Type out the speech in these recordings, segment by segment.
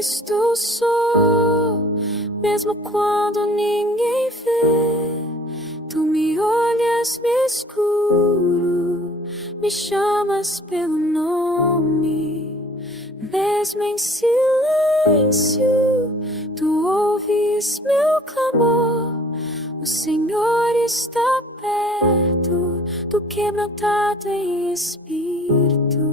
Cristo sou, mesmo quando ninguém vê. Tu me olhas, me escuro, me chamas pelo nome. Mesmo em silêncio, tu ouves meu clamor. O Senhor está perto do quebrantado em espírito.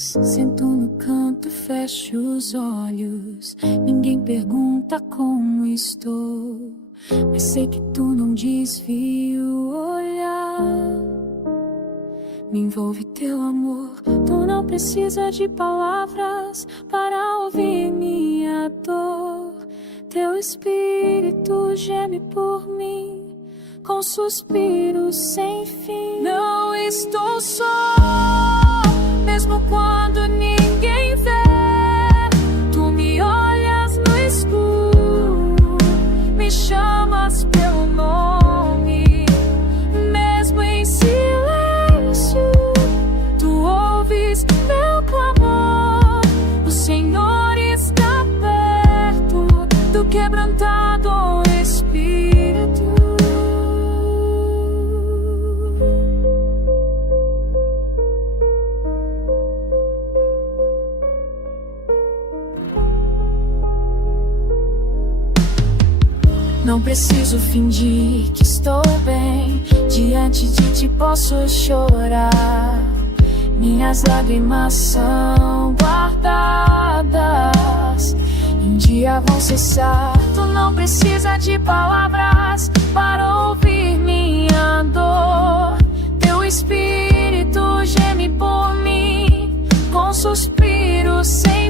Sento no canto, fecho os olhos. Ninguém pergunta como estou, mas sei que tu não desvia o olhar. Me envolve teu amor, tu não precisa de palavras para ouvir minha dor. Teu espírito geme por mim, com suspiros sem fim. Não estou só, mesmo quando ninguém vê. Tu me olhas no escuro, me chamas pelo nome. Mesmo em silêncio, tu ouves meu clamor. O Senhor está perto do quebrantado espírito. Não preciso fingir que estou bem, diante de ti posso chorar. Minhas lágrimas são guardadas, um dia vão cessar. Tu não precisa de palavras para ouvir minha dor. Teu espírito geme por mim, com suspiros sem